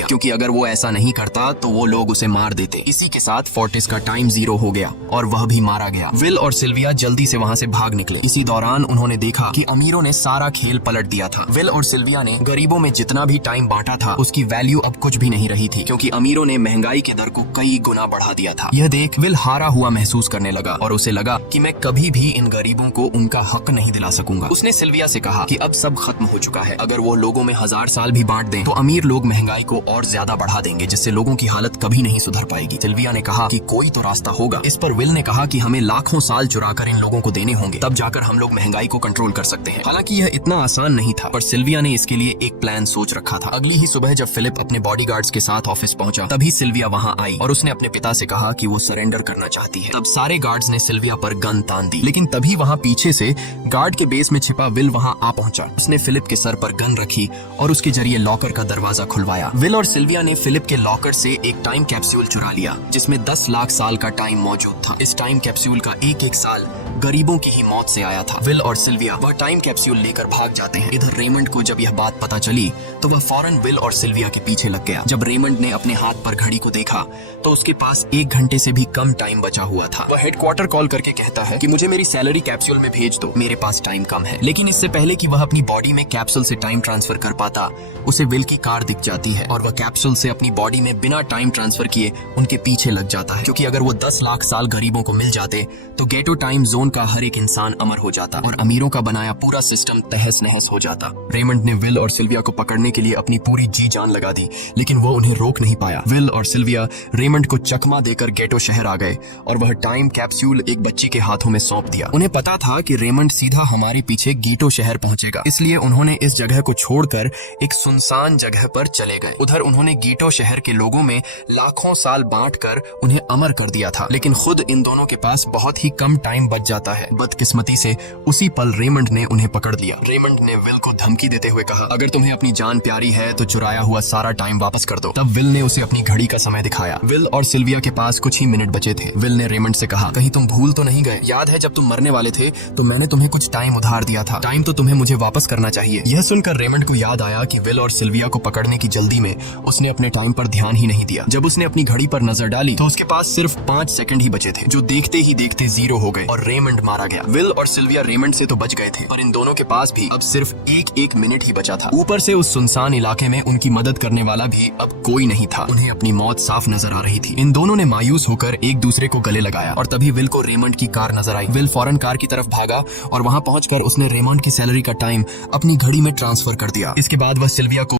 दिया, क्योंकि अगर वो ऐसा नहीं करता तो वो लोग उसे मार देते। इसी के साथ फोर्टिस का टाइम 0 हो गया और वह भी मारा गया। विल और सिल्विया जल्दी से वहाँ से भाग निकले। इसी दौरान उन्होंने देखा कि अमीरों ने सारा खेल पलट दिया था। विल और सिल्विया ने गरीबों में जितना भी टाइम बांटा था उसकी वैल्यू अब कुछ भी नहीं रही थी, क्योंकि अमीरों ने महंगाई के दर को कई गुना बढ़ा दिया था। यह देख विल हारा हुआ महसूस करने लगा और उसे लगा कि मैं कभी भी इन गरीबों को उनका हक नहीं दिला सकूंगा। उसने सिल्विया से कहा कि अब सब खत्म हो चुका है, अगर वो लोगों में 1000 साल भी बांट दें तो अमीर लोग महंगाई को और ज्यादा बढ़ा देंगे, जिससे लोगों की हालत कभी नहीं सुधर पाएगी। सिल्विया ने कहा कि कोई तो रास्ता होगा। इस पर विल ने कहा कि हमें लाखों साल चुराकर इन लोगों को देने होंगे, तब जाकर हम लोग महंगाई को कंट्रोल कर सकते हैं। हालांकि यह इतना आसान नहीं था, पर सिल्विया ने इसके लिए एक प्लान सोच रखा था। अगली ही सुबह जब फिलिप अपने बॉडीगार्ड्स के साथ ऑफिस पहुंचा, तभी सिल्विया वहां आई और उसने अपने पिता से कहा कि वो सरेंडर करना चाहती है। तब सारे गार्ड्स ने सिल्विया पर गन तान दी, लेकिन तभी वहां पीछे से गार्ड के बेस में छिपा विल वहां आ पहुंचा। उसने फिलिप के सर पर गन रखी और उसके जरिए लॉकर का दरवाजा खुलवाया। विल और सिल्विया ने फिलिप के लॉकर से एक टाइम कैप्सूल चुरा लिया, जिसमें 10 लाख साल का टाइम मौजूद था। इस टाइम कैप्सूल का एक एक साल गरीबों की ही मौत से आया था। विल और सिल्विया वह टाइम कैप्सूल लेकर भाग जाते हैं। इधर रेमंड को जब यह बात पता चली तो वह फौरन विल और सिल्विया के पीछे लग गया। जब रेमंड ने अपने हाथ पर घड़ी को देखा तो उसके पास 1 घंटे से भी कम टाइम बचा हुआ था। वह हेडक्वार्टर कॉल करके कहता है कि मुझे मेरी सैलरी कैप्सूल में भेज दो, मेरे पास टाइम कम है। लेकिन इससे पहले कि वह अपनी बॉडी में कैप्सूल से टाइम ट्रांसफर कर पाता, उसे विल की कार दिख जाती है और वह कैप्सूल से अपनी बॉडी में बिना टाइम ट्रांसफर किए उनके पीछे लग जाता है, क्योंकि अगर वो 10 लाख साल गरीबों को मिल जाते तो गेटो टाइम जोन का हर एक इंसान अमर हो जाता और अमीरों का बनाया पूरा सिस्टम तहस नहस हो जाता। रेमंड ने विल और सिल्विया को पकड़ने के लिए अपनी पूरी जी जान लगा दी, लेकिन वो उन्हें रोक नहीं पाया। विल और सिल्विया रेमंड को चकमा देकर गेटो शहर आ गए और वह टाइम कैप्सूल एक बच्ची के हाथों में सौंप दिया। उन्हें पता था कि रेमंड सीधा हमारे पीछे गेटो शहर पहुंचेगा, इसलिए उन्होंने इस जगह को छोड़कर एक सुनसान जगह पर चले गए। उधर उन्होंने गेटो शहर के लोगों में लाखों साल बांटकर उन्हें अमर कर दिया था, लेकिन खुद इन दोनों के पास बहुत ही कम टाइम बच जाता है। बदकिस्मती से उसी पल रेमंड ने उन्हें पकड़ लिया। रेमंड ने विल को धमकी देते हुए कहा, अगर तुम्हें अपनी जान प्यारी है तो चुराया हुआ सारा टाइम वापस कर दो। तब विल ने उसे अपनी घड़ी का समय दिखाया। विल और सिल्विया के पास कुछ ही मिनट बचे थे। विल ने रेमंड से कहा, कहीं तुम भूल तो नहीं गए? याद है जब तुम मरने वाले थे तो मैंने तुम्हें कुछ टाइम उधार दिया था, टाइम तो तुम्हें मुझे वापस करना चाहिए। यह सुनकर रेमंड को याद आया कि विल और सिल्विया को पकड़ने की जल्दी में उसने अपने टाइम पर ध्यान ही नहीं दिया। जब उसने अपनी घड़ी पर नजर डाली तो उसके पास सिर्फ 5 सेकंड ही बचे थे, जो देखते ही देखते 0 हो गए और रेमंड मारा गया। विल और सिल्विया रेमंड से तो बच गए थे, पर इन दोनों के पास भी अब सिर्फ एक मिनट ही बचा था। ऊपर से उस सुनसान इलाके में उनकी मदद करने वाला भी अब कोई नहीं था। उन्हें अपनी मौत साफ नजर आ रही थी। इन दोनों ने मायूस होकर एक दूसरे को गले लगाया और तभी विल को रेमंड की कार नजर आई। विल फौरन कार की तरफ भागा और वहां पहुंचकर उसने रेमंड की सैलरी का टाइम अपनी घड़ी में ट्रांसफर कर दिया। इसके बाद वह सिल्विया को